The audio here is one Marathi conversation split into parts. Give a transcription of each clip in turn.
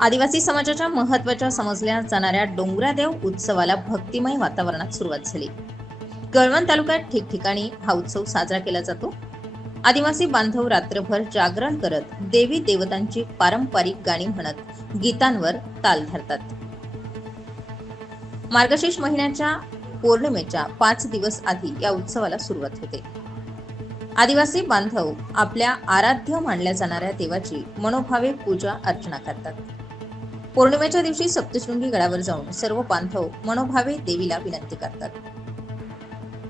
आदिवासी समाजाच्या महत्त्वाच्या समजल्या जाणाऱ्या डोंगरादेव उत्सवाला भक्तिमय वातावरणात सुरुवात झाली. कळवण तालुक्यात ठिकठिकाणी हा उत्सव साजरा केला जातो. आदिवासी बांधव रात्रभर जागरण करत देवी देवतांची पारंपरिक गाणी म्हणत गीतांवर ताल धरतात. मार्गशीर्ष महिन्याच्या पौर्णिमेच्या पाच दिवस आधी या उत्सवाला सुरुवात होते. आदिवासी बांधव आपल्या आराध्य मानल्या जाणाऱ्या देवाची मनोभावे पूजा अर्चना करतात. पौर्णिमेच्या दिवशी सप्तशृंगी गडावर जाऊन सर्व बांधव मनोभावे देवीला विनंती करतात.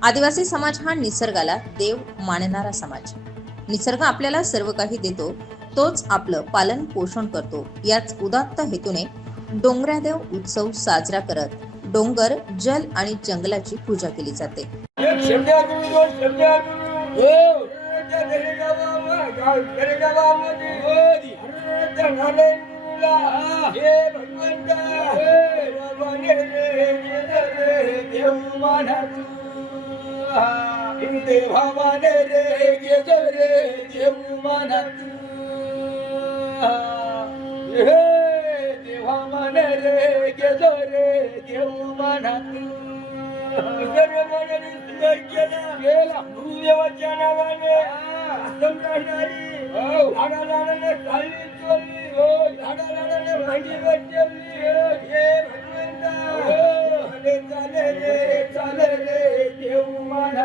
आदिवासी समाज हा निसर्गाला देव मानणारा समाज. निसर्ग आपल्याला सर्व काही देतो तोच आपलं पालन पोषण करतो. याच उदात्त हेतूने डोंगरादेव उत्सव साजरा करत डोंगर जल आणि जंगलाची पूजा केली जाते. एक हे भगवंत हे बाबाने रे गेलं रे देव माना रे गेलं रे माना हे देवा माने रे गेलं रे देव माना सर्व मनाने नावाने संप्रदायाने झाडा हो चाले रे चाले रे देव माना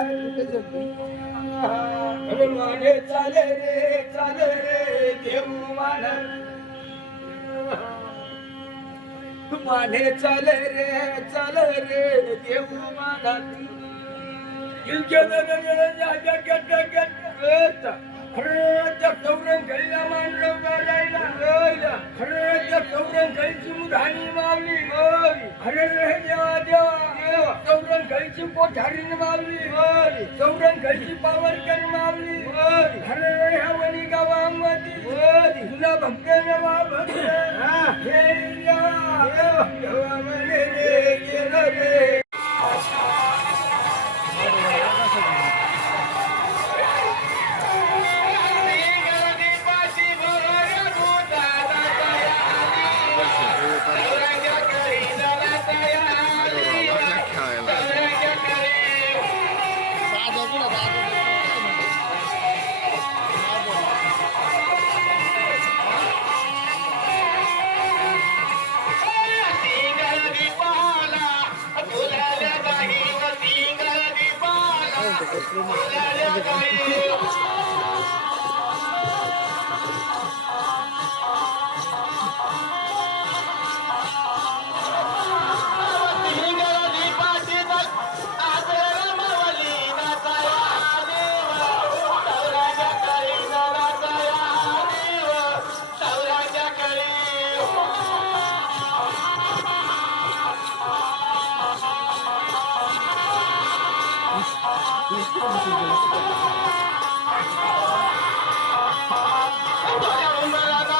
अरे माने चाले रे चाले रे देव माना माने चाले रे चाले रे देव माना खरं चौरंग मुधानी मावली अरे रे देवा देवा चौरंग गलची पोठारीने मावली चौरंग गलची पावरकर मावली अरे रे हवनी गावामध्ये तुला भक्त नवा भक्त. हे. देवा देवा Thank you. म्हणे रे गेलं रे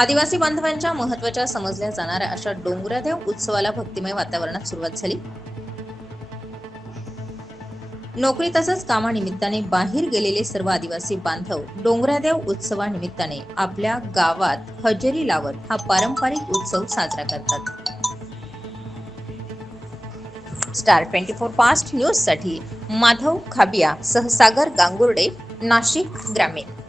आदिवासी बांधवांच्या महत्त्वाच्या समजल्या जाणाऱ्या अशा डोंगरादेव उत्सवाला भक्तिमय वातावरणात सुरुवात झाली. नोकरी तसंच कामानिमित्ताने बाहेर गेलेले सर्व आदिवासी बांधव डोंगरादेव उत्सवानिमित्ताने आपल्या गावात हजेरी लावत हा पारंपरिक उत्सव साजरा करतात. स्टार ट्वेंटी फोर फास्ट न्यूजसाठी माधव खाबिया सहसागर गांगुर्डे नाशिक ग्रामीण.